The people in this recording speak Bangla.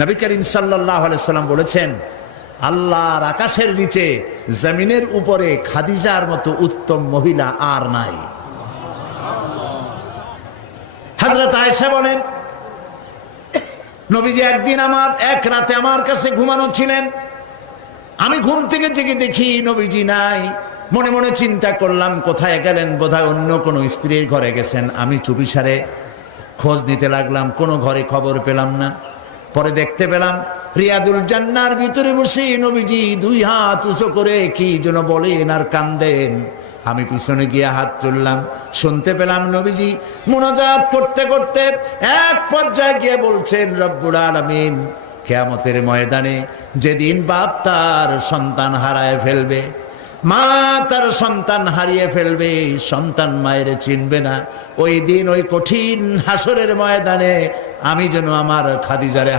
নবী করিম সাল্লাল্লাহু আলাইহি সাল্লাম বলেছেন, আল্লাহর আকাশের নিচে জমিনের উপরে খাদিজার মতো উত্তম মহিলা আর নাই। হযরত আয়েশা বলেন, নবীজি একদিন এক রাতে আমার কাছে ঘুমানো ছিলেন। আমি ঘুম থেকে জেগে দেখি নবীজি নাই। মনে মনে চিন্তা করলাম কোথায় গেলেন, বোধহয় অন্য কোনো স্ত্রীর ঘরে গেছেন। আমি চুপিসারে খোঁজ নিতে লাগলাম, কোনো ঘরে খবর পেলাম না। পরে দেখতে পেলাম রিয়াদুল জান্নার ভিতরে বসে নবীজি দুই হাত উঁচু করে কি যেন বলেন আর কান্দেন। আমি পিছনে গিয়ে হাত তুললাম, শুনতে পেলাম নবীজি মুনাজাত করতে করতে এক পর্যায়ে গিয়ে বলছেন, রব্বুল আলামিন, কিয়ামতের ময়দানে যেদিন বাপ তার সন্তান হারায় ফেলবে, মা তার সন্তান হারিয়ে ফেলবে, সন্তান মায়ের চিনবে না, ওই দিন ওই কঠিন হাসরের ময়দানে আমি যেন আমার খাদিজারে